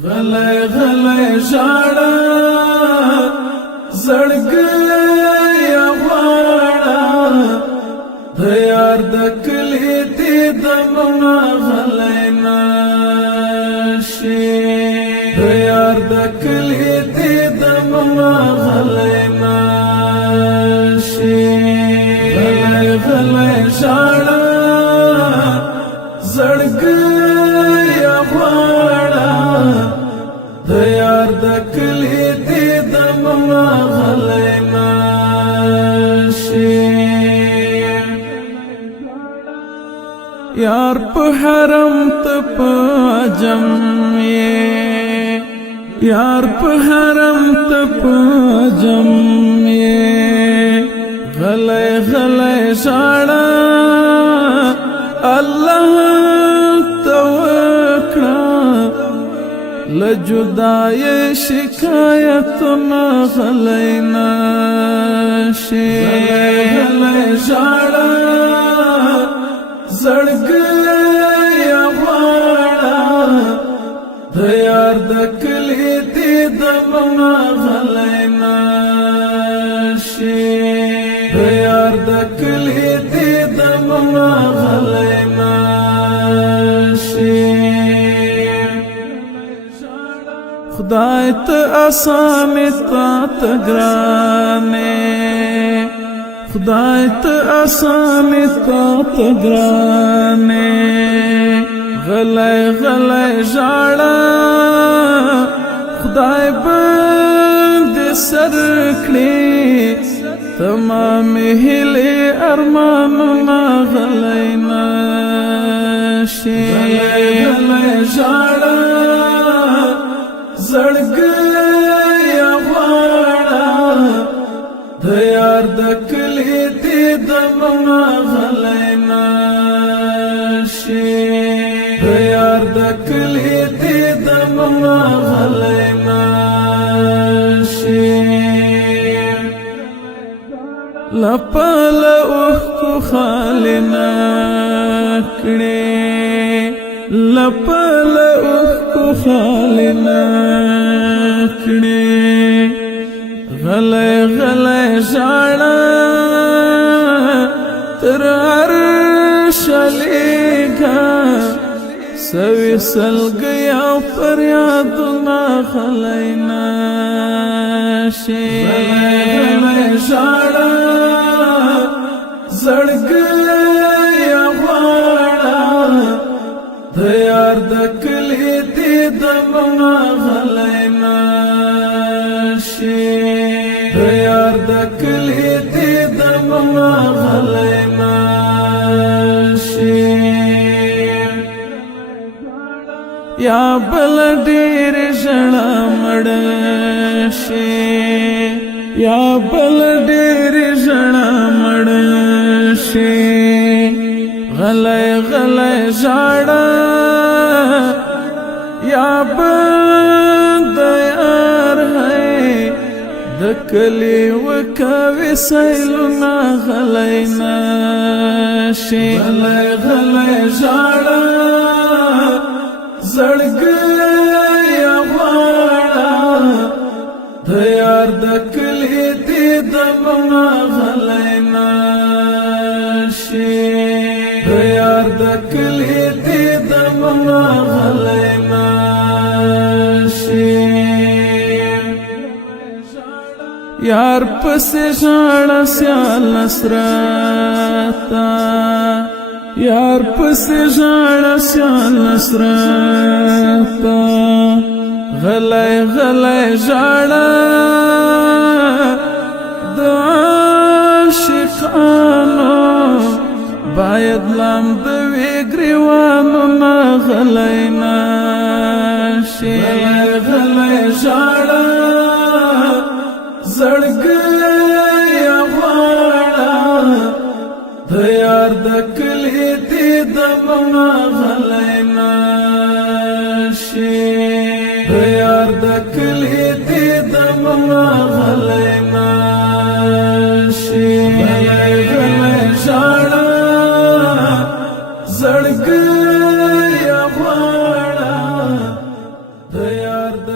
غلی غلی ژاړه زړګی غواړه د یار د کلی دې دمونه غلی نشي د یار د کلی دې دمونه غلی نشي غلی غلی ژاړه زړګی غواړه د یار د کلی دې دمونه غلی نشي یار په حرم ته په عجم یې یار په حرم ته په عجم یې غلی غلی ژاړه الله ته وکړه لجدای شکایتونه غلی نشي غلی ژاړه زړګی غواړه د یار د کلی دې دمونه غلی نشي د یار د کلی دې دمونه غلی نشي خدای ته آسان تا تګرانه خدای ته آسان تا تګرانه غلی غلی ژاړه خدای باندې سر کړي تمام هیلې ارمانونه غلی نشي غلی غلی ژاړه زړګی غواړه د یار د کلی دې دمونه غلی نشي د یار د کلی دې دمونه غلی نشي لپل اوښکو خالی نکړې لپل اوښکو خالی نکړې غلی غلی ژاړه تر عرش لیږه سوي سلګۍ او فریادونه غلی نشي غلی غلی ژاړه زړګی غواړه د یار د کلی دې دمونه غلی نشي د یار د کلی دې دمونه غلی نشي یا بل ډېر ژړه مړ شي یا بل ډېر ژړه مړ شي غلی غلی ژاړه یا بد یار ہے د کلی وکوي سیلونه غلی نشي غلی غلی ژاړه زړګی غواړه د یار د کلی دې دمونه غلی نشي د یار د کلی دې دمونه غلی نشي یار پسې ژاړه سیال نصرتا یار پسې ژاړه سیال نصرتا غلی غلی ژاړه د عاشقانو باید لامد وي ګریوانونه غلی نشي غلی غلی ژاړه زړګی غواړه د یار د کلی دې دمونه غلی نشي د یار د کلی دې دمونه غلی نشي غلی غلی ژاړه زړګی غواړه د یار د